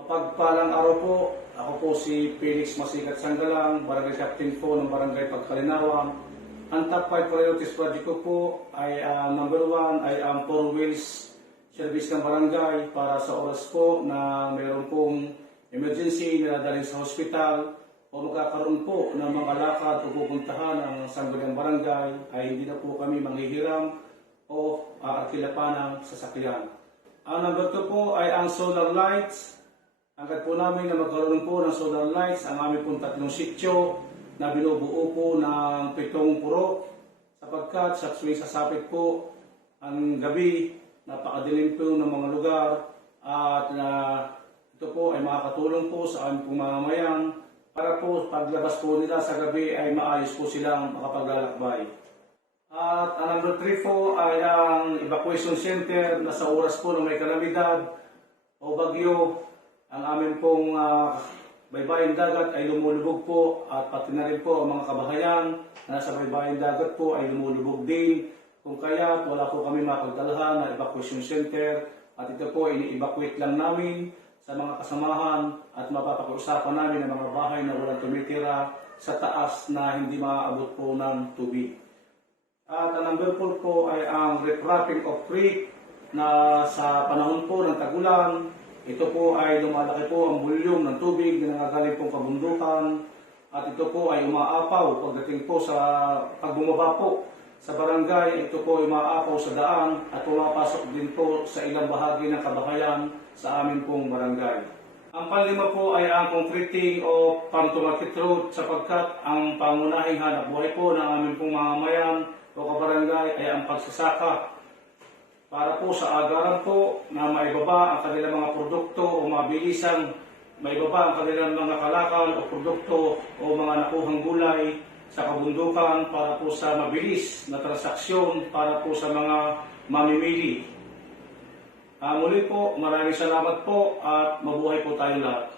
Mapagpalang araw po. Ako po si Felix Masikat Sanggalang, Barangay Captain po ng Barangay Pagkalinawan. Ang top 5 priorities project ko po ay number 1 ay ang 4 wheels service ng barangay para sa oras po na mayroon pong emergency na dadalhin sa hospital o magkakaroon po ng mga lakad o pupuntahan ang sangguniang barangay ay hindi na po kami manghihiram o aakilapan ng sasakyan. Ang number 2 po ay ang solar lights. Angkat po namin na magkaroon po ng solar lights ang aming pong 3 sityo na binubuo po ng 7 purok sapagkat sa tuwing sasapit po ang gabi, napakadilim po ng mga lugar at ito po ay makakatulong po sa aming pong mamamayan para po paglabas po nila sa gabi ay maayos po silang makapaglalakbay. At ang number 3 po ay ang evacuation center na sa oras po ng may kalamidad o bagyo. Ang amin pong baybayang dagat ay lumulubog po at pati na rin po ang mga kabahayan na nasa baybayang dagat po ay lumulubog din. Kung kaya wala po kami mapagdalhan na evacuation center at ito po ini-evacuate lang namin sa mga kasamahan at mapapag-usapan namin ang mga bahay na walang tumitira sa taas na hindi maaabot po ng tubig. At ang number 4 po ay ang retrapping of creek na sa panahon po ng tagulan. Ito po ay lumalaki po ang bulyong ng tubig na nangagaling pong kabundukan at ito po ay umaapaw pagdating po sa pagbumaba po sa barangay. Ito po ay umaapaw sa daan at pumapasok din po sa ilang bahagi ng kabahayan sa amin pong barangay. Ang panlima po ay ang concreting o pang-to-market road sapagkat ang pangunahing hanap buhay po ng amin pong mamamayan o kabarangay ay ang pagsasaka. Para po sa agaran po na maibaba ang kanilang mga produkto o mabilisang maibaba ang kanilang mga kalakal o produkto o mga nakuhang gulay sa kabundukan para po sa mabilis na transaksyon para po sa mga mamimili. Muli po, maraming salamat po at mabuhay po tayong lahat.